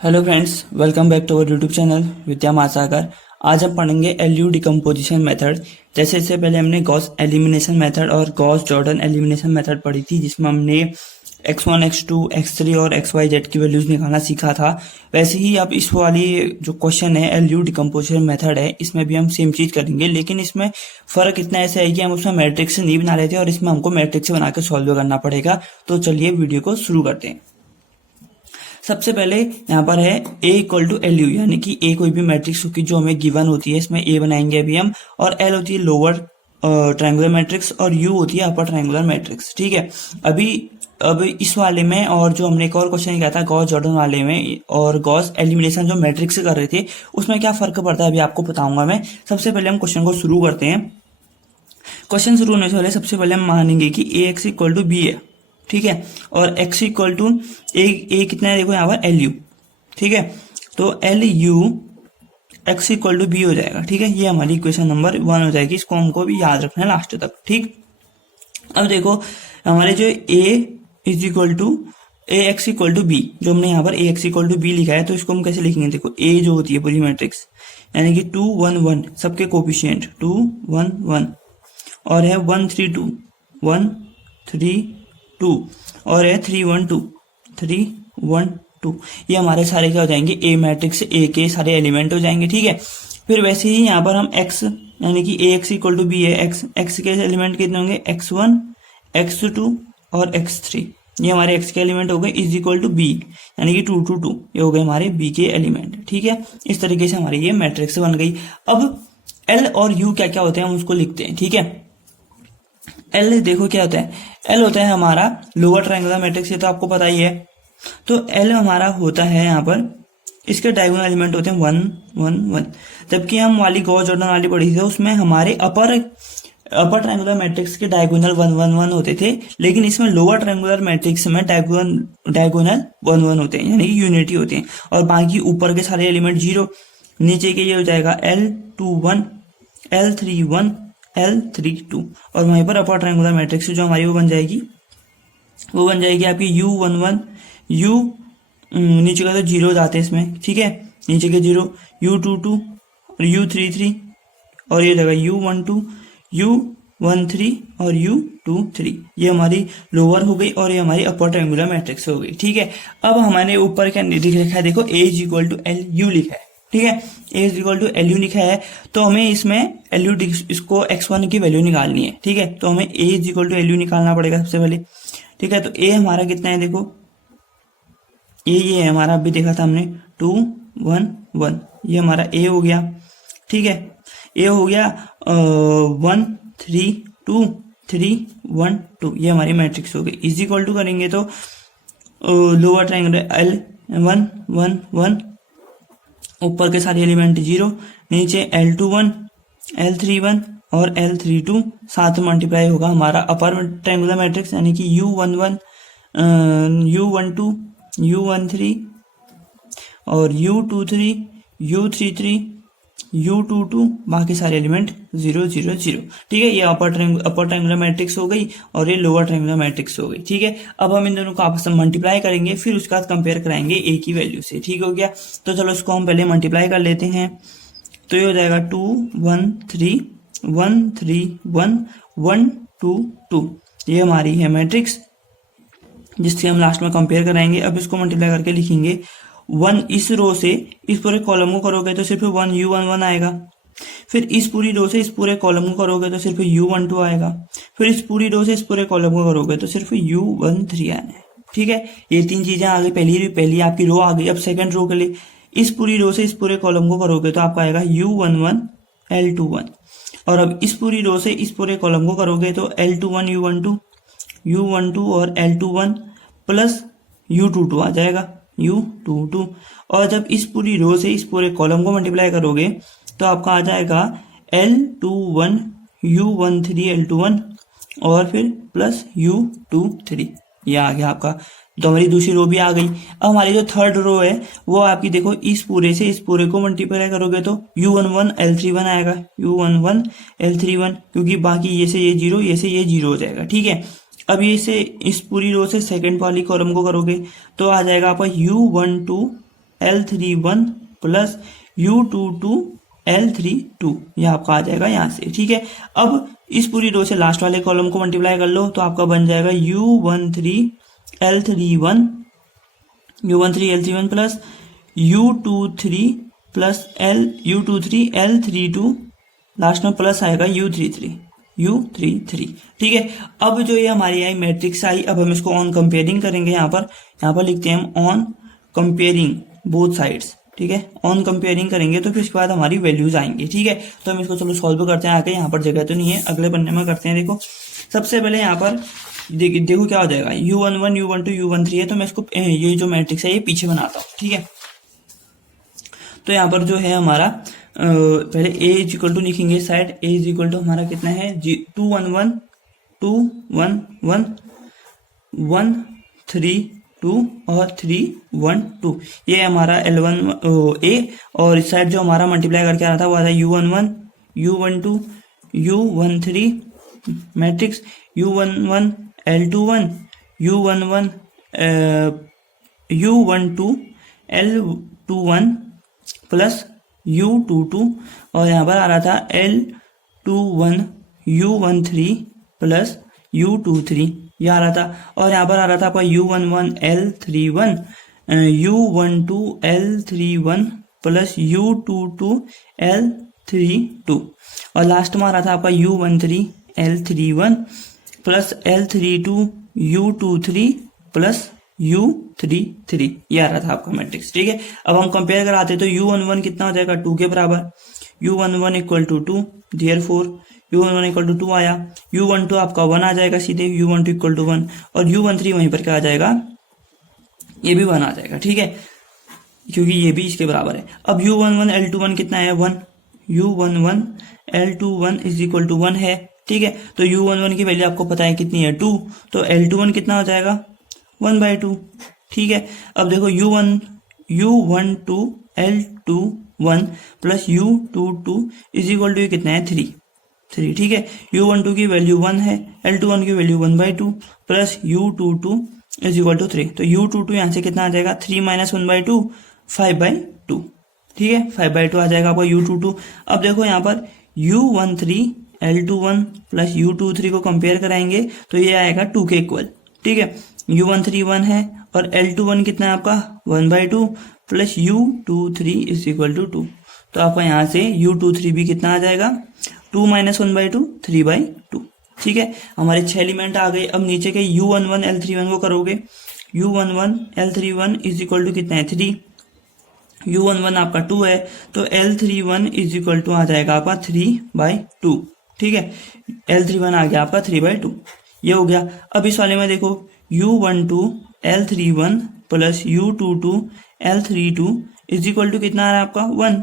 Hello friends, welcome back to our YouTube channel Vidya Mahasagar. आज हम पढ़ेंगे एलयू डिकम्पोजिशन मेथड। जैसे इससे पहले हमने गॉस एलिमिनेशन मेथड और गॉस जॉर्डन एलिमिनेशन मेथड पढ़ी थी, जिसमें हमने x1, x2, x3 और xyz की वैल्यूज निकालना सीखा था। वैसे ही अब इस वाली जो क्वेश्चन है एलयू डिकम्पोजिशन मेथड है, इसमें भी हम सेम चीज करेंगे, लेकिन इसमें फर्क इतना ऐसा है कि हम उसमें मैट्रिक्स नहीं बना रहे थे और इसमें हमको मैट्रिक्स बना के सॉल्व करना पड़ेगा। तो चलिए वीडियो को शुरू करते हैं। सबसे पहले यहाँ पर है a equal to L U, यानी कि a कोई भी मैट्रिक्स की जो हमें गिवन होती है, इसमें a बनाएंगे अभी हम, और l होती है लोअर ट्रायंगुलर मैट्रिक्स और u होती है अपर ट्रायंगुलर मैट्रिक्स। ठीक है, अब इस वाले में, और जो हमने एक और क्वेश्चन किया था गॉस जॉर्डन वाले में और गॉस एलिमिनेशन जो मैट्रिक्स कर रहे थे, उसमें क्या फर्क पड़ता है अभी आपको बताऊंगा मैं। सबसे पहले हम क्वेश्चन को शुरू करते हैं। क्वेश्चन शुरू होने से पहले सबसे पहले हम मानेंगे कि A X equal to B है। ठीक है, और x इक्वल टू ए कितना है, देखो यहाँ पर एल यू। ठीक है, तो L U X equal to B हो जाएगा। ठीक है, ये हमारी इक्वेशन नंबर 1 हो जाएगी। इसको हमको भी याद रखना है लास्ट तक। ठीक, अब देखो हमारे जो a is equal to A X equal to B, जो हमने यहाँ पर A X equal to B लिखा है, तो इसको हम कैसे लिखेंगे। देखो a जो होती है पूरी मैट्रिक्स, यानी कि 2 1 1 सबके कोफिशिएंट 2 1 1, और है 1 3 2 1 3 2, और है 3 1 2 3 1 2। ये हमारे सारे क्या हो जाएंगे, ए मैट्रिक्स ए के सारे एलिमेंट हो जाएंगे। ठीक है, फिर वैसे ही यहाँ पर हम x, यानी कि A X equal to B है, x के एलिमेंट कितने होंगे, x1 x2 और x3। ये हमारे x के एलिमेंट हो गए, इज इक्वल टू बी, यानी कि 2 2 2, ये हो गए हमारे b के एलिमेंट। ठीक है, इस तरीके से हमारी ये मैट्रिक्स बन गई। अब l और u क्या क्या होते हैं हम उसको लिखते हैं। ठीक है, एल देखो क्या होता है, एल होता है हमारा लोअर ट्रायंगुलर मैट्रिक्स, ये तो आपको पता ही है। तो एल हमारा होता है यहाँ पर, इसके डायगोनल एलिमेंट होते हैं 1 1 1, जबकि हम वाली गॉस जॉर्डन वाली पढ़ी थी उसमें हमारे अपर ट्रायंगुलर मैट्रिक्स के डायगोनल 1 1 1 होते थे, लेकिन इसमें लोअर ट्रायंगुलर मैट्रिक्स में डायगोनल 1 1 होते हैं, यानी कि यूनिटी होते हैं, और बाकी ऊपर के सारे एलिमेंट 0, नीचे के ये हो जाएगा L21 L31 L32, और वहीं पर अपर ट्रायंगुलर मैट्रिक्स जो हमारी वो बन जाएगी आपकी U11 U, नीचे का तो 0 जाते हैं इसमें। ठीक है, नीचे के 0, U22 और U33, और ये जगह U12 U13 और U23। ये हमारी लोअर हो गई और ये हमारी अपर ट्रायंगुलर मैट्रिक्स हो गई। ठीक है, अब हमारे ऊपर क्या लिख रखा है, देखो a is equal to L U लिखा है। ठीक है, a is equal to L U लिखा है, तो हमें इसमें एल यू इसको x1 की वैल्यू निकालनी है। ठीक है, तो हमें a is equal to L U निकालना पड़ेगा सबसे पहले। ठीक है, तो a हमारा कितना है, देखो ये है हमारा, अभी देखा था हमने 2 1 1, ये हमारा a हो गया। ठीक है, a हो गया 1 3 2 3 1 2, ये हमारी मैट्रिक्स हो गई। इज इक्वल टू करेंगे तो लोअर ट्रायंगुलर L1 1 1, ऊपर के सारे एलिमेंट 0, नीचे L21 L31 और L32, साथ में मल्टीप्लाई होगा हमारा अपर ट्रायंगुलर मैट्रिक्स, यानी कि U11 U12 U13 और U23 U33 U22, बाकी सारे एलिमेंट 0 0 0। ठीक है, ये अपर ट्रायंगुलर मैट्रिक्स हो गई और ये लोअर ट्रायंगुलर मैट्रिक्स हो गई। ठीक है, अब हम इन दोनों को आपस में मल्टीप्लाई करेंगे, फिर उसके बाद कंपेयर कराएंगे ए की वैल्यू से। ठीक हो गया, तो चलो इसको हम पहले मल्टीप्लाई कर लेते हैं। तो ये हो जाएगा 2 1 3 1 3 1 1 2 2, ये हमारी है मैट्रिक्स, जिससे हम लास्ट में कंपेयर कराएंगे। अब इसको मल्टीप्लाई करके लिखेंगे 1 इस रो से इस पूरे कॉलम को करोगे तो सिर्फ 1 U11 आएगा, फिर इस पूरी रो से इस पूरे कॉलम को करोगे तो सिर्फ U12 आएगा, फिर इस पूरी रो से इस पूरे कॉलम को करोगे तो सिर्फ U13 आना है। ठीक है, ये 3 चीजें आ गई। पहली आपकी रो आ गई। अब सेकंड रो के लिए इस पूरी रो से इस पूरे कॉलम को करोगे तो आपका आएगा U11 L21, और अब इस पूरी रो से इस पूरे कॉलम को करोगे तो L21 U12 और L21 प्लस U22 आ जाएगा U22, और जब इस पूरी रो से इस पूरे कॉलम को मल्टीप्लाई करोगे तो आपका आ जाएगा L21 U13 L21 और फिर प्लस U23, ये आ गया आपका। तो हमारी दूसरी रो भी आ गई। अब हमारी जो थर्ड रो है वो आपकी, देखो इस पूरे से इस पूरे को मल्टीप्लाई करोगे तो U11 L31 आएगा, U11 L31, क्योंकि बाकी ये से ये 0, ये से ये 0 हो जाएगा। ठीक है, अब ये से इस पूरी रो से सेकंड वाली कॉलम को करोगे तो आ जाएगा आपका U12 L31 plus U22 L32, यह आपका आ जाएगा यहाँ से। ठीक है, अब इस पूरी रो से लास्ट वाले कॉलम को मल्टीप्लाई कर लो तो आपका बन जाएगा U13 L31 plus U23 plus U23 L32, last में प्लस आएगा U33। ठीक है, अब जो ये हमारी आई मैट्रिक्स आई, अब हम इसको ऑन कंपेयरिंग करेंगे। यहाँ पर लिखते हैं हम ऑन कंपेयरिंग बोथ साइड्स। ठीक है, ऑन कंपेयरिंग करेंगे तो फिर इसके बाद हमारी वैल्यूज आएंगी। ठीक है, तो हम इसको चलो सॉल्व करते हैं आके। यहाँ पर जगह तो नहीं है, अगले पन्ने में करते हैं। देखो सबसे पहले यहाँ पर देखो क्या हो जाएगा, U11 U12 U13 है, तो मैं इसको ये जो मैट्रिक्स है ये पीछे बनाता हूँ। ठीक है, तो यहाँ पर जो है हमारा पहले A इज इक्वल टू लिखेंगे side, A is equal to हमारा कितना है 2 1 1 2 1 1 1 3 2 और 3 1 2, ये हमारा L1 A, और इस साइड जो हमारा मल्टीप्लाई करके आ रहा था वो आता है U11 U12 U13 matrix U11 L21 U11 U12 L21 plus U22, और यहाँ पर आ रहा था L21 U13 प्लस U23, ये आ रहा था। और यहाँ पर आ रहा था आपका U11 L31 U12 L31 plus U22 L32, और लास्ट में आ रहा था आपका U13 L31 plus L32 U23 plus U33, ये आ रहा था आपका मैट्रिक्स। ठीक है, अब हम कंपेयर कराते तो U11 कितना हो जाएगा 2 के बराबर, U11 equal to 2, therefore U11 equal to 2 आया। U12 आपका 1 आ जाएगा सीधे, U12 इक्वल टू 1, और U13 वहीं पर क्या आ जाएगा, ये भी 1 आ जाएगा। ठीक है, क्योंकि ये भी इसके बराबर है। अब U11 L21 कितना है 1, U11 L21 is equal to 1 है। ठीक है, तो U11 की वैल्यू आपको पता है कितनी है 2, तो L21 कितना हो जाएगा 1/2। ठीक है, अब देखो U12 L21 plus U22 is equal to कितना है 3। ठीक है, U12 की वैल्यू 1 है, L21 की value 1/2 plus U22 is equal to 3, तो U22 यहाँ से कितना आ जाएगा 3 माइनस 1/2 5/2। ठीक है, 5/2 आ जाएगा आपका U22। अब देखो यहाँ पर U13 L21 प्लस U23 को कंपेयर कराएंगे तो ये आएगा 2 के इक्वल। ठीक है, U13 1 है और L21 कितना है आपका 1/2 plus U23 is equal to 2, तो आपका यहाँ से U23 भी कितना आ जाएगा 2 माइनस 1/2 3/2। ठीक है, हमारे 6 एलिमेंट आ गए। अब नीचे के U11 L31 को करोगे, U11 L31 is equal to कितना है 3, U11 आपका 2 है, तो L31 इज इक्वल टू आ जाएगा आपका 3/2। ठीक है, L31 आ गया आपका 3/2, ये हो गया। अब इस वाले में देखो U12 L31 plus U22 L32 is equal to कितना आ रहा है आपका 1।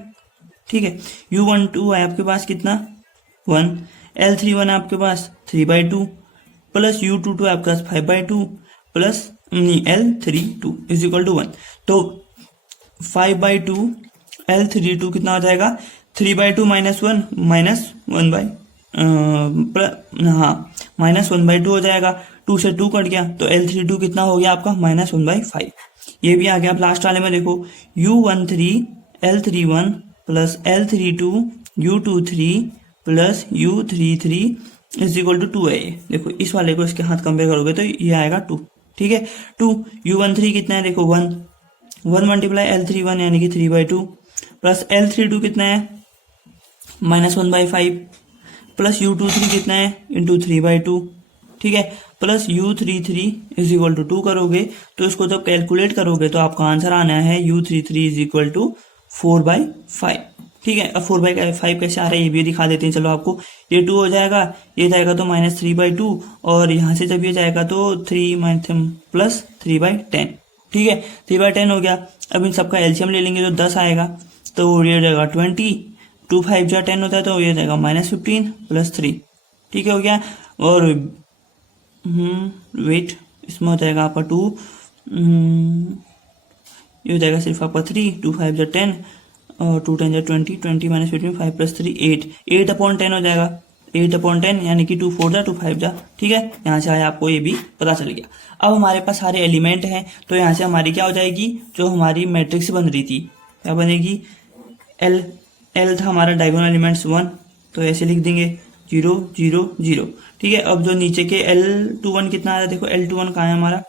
ठीक है, U12 है आपके पास कितना 1, L31 है आपके पास 3/2 प्लस U22 है आपके पास 5/2 plus L32 is equal to 1, तो 5/2 L32 कितना हो जाएगा 3/2 माइनस 1 माइनस 1 माइनस 1/2 हो जाएगा, 2 से 2 कट गया, तो L32 कितना हो गया आपका -1/5, ये भी आ गया। अब लास्ट वाले में देखो U13 L31 plus L32 U23 plus U33 is equal to 2 है। देखो इस वाले को इसके हाथ कंपेयर करोगे तो ये आएगा 2। ठीक है, 2 U13 कितना है देखो 1 मल्टीप्लाई L31 यानी कि 3/2 प्लस L32 कितना है -1/5 प्लस U23 कितना है इंटू 3/2। ठीक है, plus U33 is equal to 2 करोगे तो इसको जब कैलकुलेट करोगे तो आपका आंसर आना है U33 इज इक्वल टू 4/5। ठीक है, अब 4/5 कैसे आ रहा है ये भी दिखा देते हैं। चलो आपको, ये 2 हो जाएगा, ये जाएगा तो -3/2, और यहाँ से जब ये जाएगा तो 3 प्लस 3/10। ठीक है, 3/10 हो गया। अब इन सबका एलसीएम ले लेंगे तो 10 आएगा, तो ये जाएगा 20, 2 5 जा 10 होता है तो ये जाएगा -15 प्लस 3। ठीक है, हो गया। और वेट, इसमें हो जाएगा आपका 2, ये हो जाएगा सिर्फ आपका 3, 2 5 जा 10 और 2 10 जा 20, 20 -15 5 प्लस 3 8/10 हो जाएगा। 8/10 यानी कि 2 4 जा 2 5 जा, ठीक है। यहाँ से आया आपको ये भी पता चल गया। अब हमारे पास सारे एलिमेंट हैं, तो यहाँ से हमारी क्या हो जाएगी, जो हमारी मैट्रिक्स बन रही थी क्या बनेगी, एल था हमारा डायगोनल एलिमेंट्स 1, तो ऐसे लिख देंगे 0 0 0, ठीक है। अब जो नीचे के L21 कितना आ रहा है, देखो L21 कहाँ है हमारा,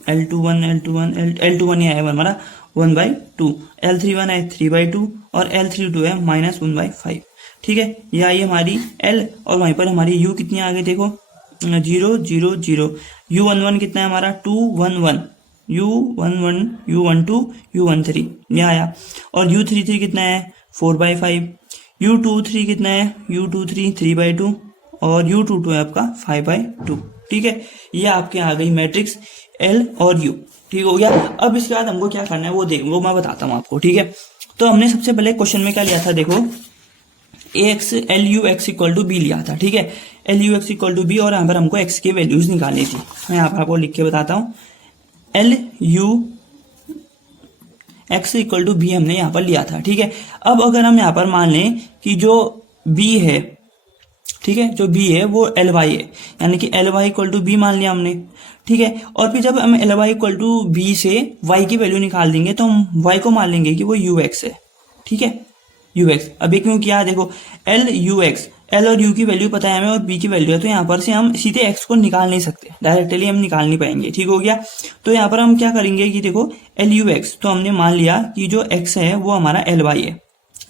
L21 ही आया हमारा 1/2, L31 है 3/2 और L32 है -1/5, ठीक है। ये आई हमारी L और वहीं पर हमारी U कितनी आ गई, देखो 0 0 0, U11 कितना है हमारा 2 1 1, U11 U12 U13 ये आया, और U33 कितना है 4/5, U23 कितना है U23 3/2 और U22 है आपका 5/2, ठीक है। ये आपके आ गई मैट्रिक्स L और U, ठीक हो गया। अब इसके बाद हमको क्या करना है वो मैं बताता हूँ आपको, ठीक है। तो हमने सबसे पहले क्वेश्चन में क्या लिया था, देखो LUX इक्वल टू बी लिया था, ठीक है। LUX इक्वल टू बी और यहाँ पर हमको x की वैल्यूज निकालनी थी। मैं यहाँ पर आपको लिख के बताता हूँ, LUX इक्वल टू बी हमने यहाँ पर लिया था, ठीक है। अब अगर हम यहाँ पर मान लें कि जो b है, ठीक है, जो b है वो LY है, यानी कि LY इक्वल टू बी मान लिया हमने, ठीक है। और फिर जब हम LY इक्वल टू बी से y की वैल्यू निकाल देंगे तो हम y को मान लेंगे कि वो UX है, ठीक है, UX। अभी क्यों किया, देखो LUX, L और U की वैल्यू पता है हमें और B की वैल्यू है, तो यहाँ पर से हम सीधे X को निकाल नहीं सकते, डायरेक्टली हम निकाल नहीं पाएंगे, ठीक हो गया। तो यहाँ पर हम क्या करेंगे कि देखो LUX, तो हमने मान लिया कि जो X है वो हमारा LY है,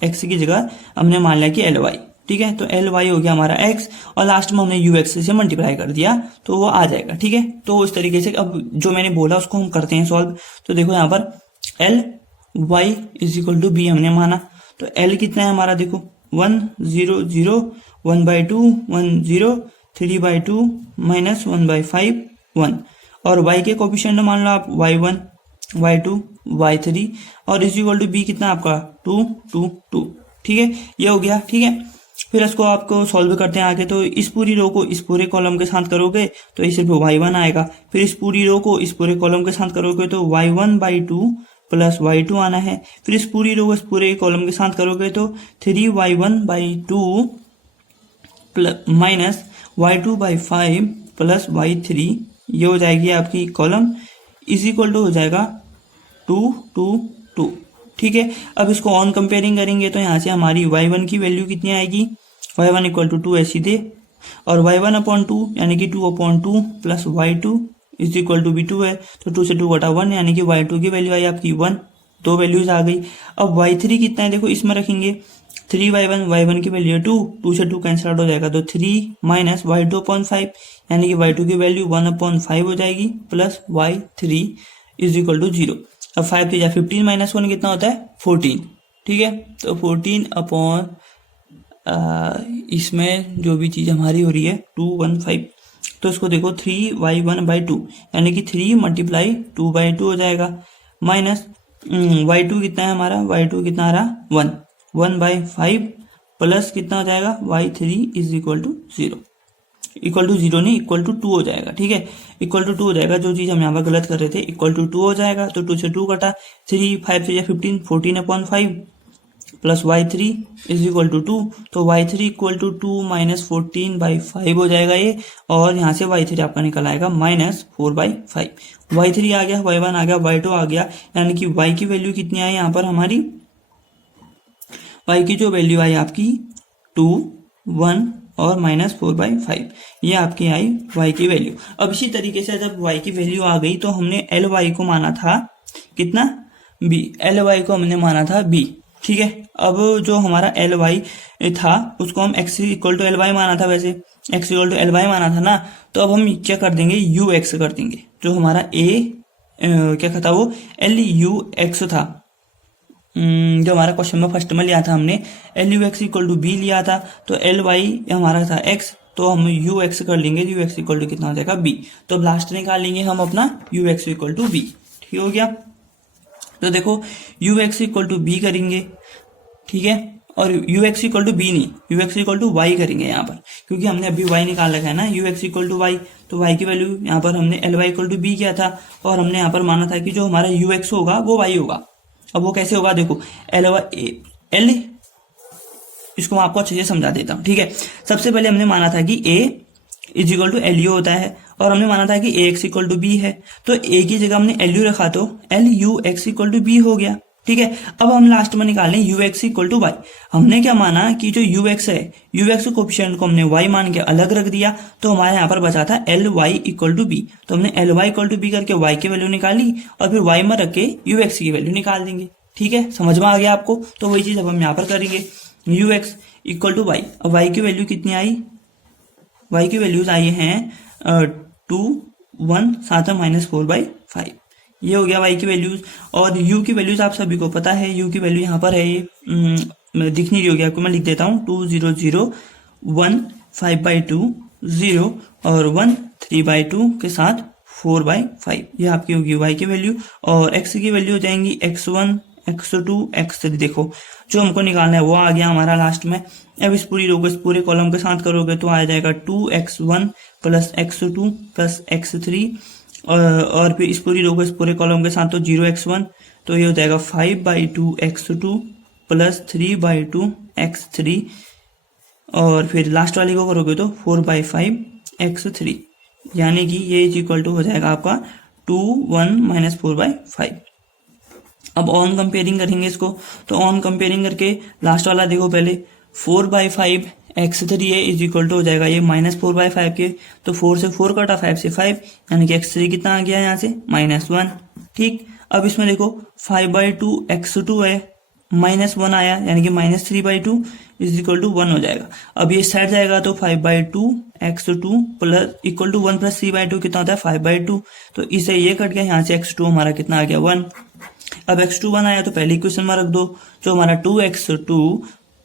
X की जगह हमने मान लिया कि LY, ठीक है। तो LY हो गया हमारा X और लास्ट में हमने UX से मल्टीप्लाई कर दिया तो वो आ जाएगा, ठीक है। तो इस तरीके से अब जो मैंने बोला उसको हम करते हैं सॉल्व। तो देखो यहाँ पर LY is equal to B हमने माना, तो L कितना है हमारा, देखो 1 0 0 1/2 1 0 3/2 -1/5 1, और y के कोफिशिएंट मान लो आप y1 y2 y3 और इज इक्वल टू बी कितना आपका 2 2 2, ठीक है। ये हो गया, ठीक है। फिर इसको आपको सॉल्व करते हैं आगे। तो इस पूरी रो को इस पूरे कॉलम के साथ करोगे तो ये सिर्फ y1 आएगा, फिर इस पूरी रो को इस पूरे कॉलम के साथ करोगे तो y1/2 प्लस y2 आना है, फिर इस पूरी रो को इस पूरे कॉलम के साथ करोगे तो 3y1/2 minus y2/5 plus y3, ये हो जाएगी आपकी कॉलम, इज इक्वल टू हो जाएगा 2 2 2, ठीक है। अब इसको ऑन कंपेयरिंग करेंगे तो यहाँ से हमारी y1 की वैल्यू कितनी आएगी, y1 इक्वल टू 2 है सीधे, और y1/2 यानी कि 2/2 plus y2 is equal to भी 2 है, तो 2 से 2 घटा 1 यानी कि y2 की वैल्यू आई आपकी 1, दो वैल्यूज आ गई। अब y3 कितना है, देखो इसमें रखेंगे 3y1, y1 की वैल्यू है 2, 2 से 2 कैंसिल आउट हो जाएगा, तो 3 माइनस y2/5 यानी कि y2 की वैल्यू 1/5 हो जाएगी plus y3 is equal to 0। अब 5 या 15 माइनस 1 कितना होता है 14, ठीक है। तो 14 अपॉन इसमें जो भी चीज हमारी हो रही है 215, तो इसको देखो 3y1/2 यानी कि 3 मल्टीप्लाई 2/2 हो जाएगा, माइनस y2 कितना है हमारा, y2 कितना आ रहा 1/5 प्लस कितना हो जाएगा y3 is equal to 0, equal to 0 नहीं इक्वल टू 2 हो जाएगा, ठीक है। इक्वल टू 2 हो जाएगा, जो चीज हम यहाँ पर गलत कर रहे थे, इक्वल टू 2 हो जाएगा, तो 2 से 2 कटा, 3 5 से 15 14/5 plus y3 is equal to 2, तो y3 इक्वल टू 2 माइनस 14/5 हो जाएगा ये, और यहाँ से y3 आपका निकल आएगा -4/5। y3 आ गया, y1 आ गया, y2 आ गया, यानी कि y की वैल्यू कितनी आई यहाँ पर हमारी, y की जो वैल्यू आई आपकी 2 1 और -4/5, ये आपकी आई y की वैल्यू। अब इसी तरीके से जब y की वैल्यू आ गई तो हमने ly को माना था कितना b, ly को हमने माना था b, ठीक है। अब जो हमारा ly था उसको हम x इक्वल टू ly माना था, वैसे x इक्वल टू ly माना था ना, तो अब हम क्या कर देंगे ux कर देंगे, जो हमारा क्या था वो lux था, जो हमारा क्वेश्चन में फर्स्ट में लिया था हमने lux इक्वल टू बी लिया था, तो ly हमारा था x, तो हम ux कर लेंगे, ux इक्वल टू कितना हो जाएगा b, तो लास्ट निकाल लेंगे हम अपना ux इक्वल टू b, ठीक हो गया। तो देखो ux इक्वल टू b करेंगे, ठीक है, और ux इक्वल टू b नहीं ux इक्वल टू y करेंगे यहाँ पर, क्योंकि हमने अभी y निकाल रखा है ना, ux इक्वल टू y, तो y की वैल्यू यहाँ पर हमने ly इक्वल टू b किया था, और हमने यहाँ पर माना था कि जो हमारा ux होगा वो y होगा। अब वो कैसे होगा, देखो l इसको मैं आपको अच्छे से समझा देता हूँ। ठीक है, सबसे पहले हमने माना था कि A is equal to L U होता है और हमने माना था कि A X equal to B है, तो ए की जगह हमने एलयू रखा तो L U X equal to B हो गया। ठीक है, अब हम लास्ट में निकालें U X equal to Y. हमने क्या माना कि जो यू एक्स है, यू एक्स कोफिशिएंट को हमने वाई मान के अलग रख दिया, तो हमारे यहाँ पर बचा था L Y equal to B. तो हमने L Y equal to B करके वाई की वैल्यू निकाली और फिर वाई में रख के यू एक्स की वैल्यू निकाल देंगे। ठीक है, समझ में आ गया आपको? तो वही चीज अब हम यहाँ पर करेंगे, U X equal to Y. अब वाई की वैल्यू कितनी आई? वाई की वैल्यूज आई हैं 2 1 साथ में -4/5। ये हो गया वाई की वैल्यूज। और यू की वैल्यूज आप सभी को पता है, यू की वैल्यू यहाँ पर है, ये दिख नहीं रही होगी आपको, मैं लिख देता हूँ 2 0 0 1 5/2 0 और 1 3/2 के साथ 4/5। ये आपकी होगी वाई की वैल्यू। और एक्स की वैल्यू हो जाएंगी x1 x2 x3। देखो जो हमको निकालना है वो आ गया हमारा लास्ट में। अब इस पूरी रो को इस पूरे कॉलम के साथ करोगे तो आ जाएगा 2x1 plus x2 plus x3 और फिर इस पूरी रो को इस पूरे कॉलम के साथ तो 0x1, तो ये हो जाएगा 5/2 x2 प्लस 3/2 x3 और फिर लास्ट वाली को करोगे तो 4/5 x3, यानी कि ये इज इक्वल टू हो जाएगा आपका 2 1 -4/5। अब ऑन कंपेयरिंग करेंगे इसको, तो ऑन कंपेयरिंग करके लास्ट वाला देखो पहले 4/5 x3 है इज इक्वल टू हो जाएगा ये -4/5 के, तो 4 से 4 कटा 5 से 5, यानी कि x3 कितना आ गया यहाँ से -1। ठीक, अब इसमें देखो 5/2 x2 है, -1 आया, यानी कि -3/2 इज इक्वल टू 1 हो जाएगा। अब ये साइड जाएगा तो 5/2 x2 plus equal to 1 plus 3/2 कितना होता है 5/2, तो इसे ये कट गया, यहाँ से x2 हमारा कितना आ गया 1। अब x2 1 आया तो पहले इक्वेशन में रख दो, जो हमारा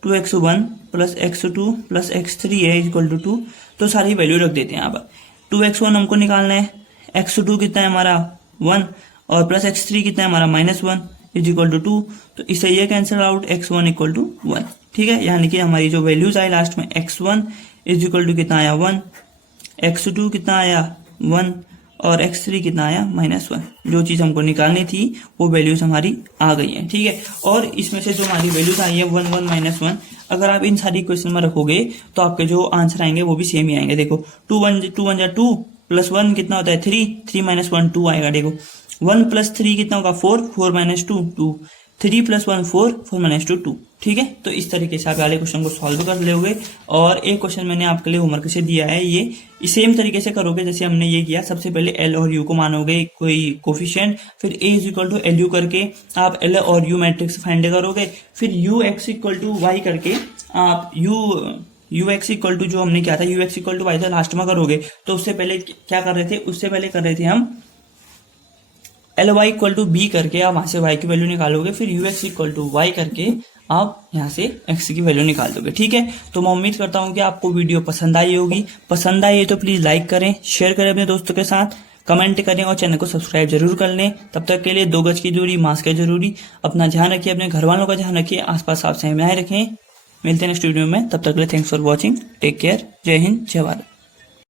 2x1 plus x2 plus x3 है इक्वल टू 2, तो सारी वैल्यू रख देते हैं यहाँ पर। 2x1 हमको निकालना है, x2 कितना है हमारा 1 और प्लस x3 कितना है हमारा -1 इज इक्वल टू 2, तो इसे ये cancel out, x1 equal to 1। ठीक है, यानी कि हमारी जो वैल्यूज आई लास्ट में x1 इज इक्वल टू कितना आया 1, x2 कितना आया 1 और x3 कितना आया -1। जो चीज हमको निकालनी थी वो वैल्यूज हमारी आ गई हैं। ठीक है, और इसमें से जो हमारी वैल्यूज आई है 1 1 -1, अगर आप इन सारी क्वेश्चन में रखोगे तो आपके जो आंसर आएंगे वो भी सेम ही आएंगे। देखो 2 1 2 प्लस 1 कितना होता है 3 3 -1 2 आएगा। देखो 1 प्लस 3 कितना होगा 4 4 -2 2 3 प्लस 1 4 4 -2 2। ठीक है, तो इस तरीके से आप वाले क्वेश्चन को सॉल्व कर लोगे। और एक क्वेश्चन मैंने आपके लिए होमवर्क से दिया है, ये सेम तरीके से करोगे जैसे हमने ये किया। सबसे पहले एल और यू को मानोगे कोई कोफिशिएंट, फिर A is equal to L U करके आप एल और यू मैट्रिक्स फाइंड करोगे, फिर U X equal to Y करके आप यू एक्स इक्वल टू जो हमने किया था U X equal to Y था लास्ट में करोगे। तो उससे पहले क्या कर रहे थे, उससे पहले कर रहे थे हम L Y equal to B करके आप वहां से वाई की वैल्यू निकालोगे, फिर U X equal to Y करके आप यहाँ से एक्स की वैल्यू निकाल दोगे। ठीक है, तो मैं उम्मीद करता हूँ कि आपको वीडियो पसंद आई होगी। पसंद आई है तो प्लीज लाइक करें, शेयर करें अपने दोस्तों के साथ, कमेंट करें और चैनल को सब्सक्राइब जरूर कर लें। तब तक के लिए 2 गज की दूरी, मास्क है जरूरी। अपना ध्यान रखिए, अपने घर वालों का ध्यान रखिए, आसपास साफ सफाई बनाए रखें। मिलते हैं नेक्स्ट वीडियो में, तब तक के लिए thanks for watching, take care, जय हिंद, जय भारत।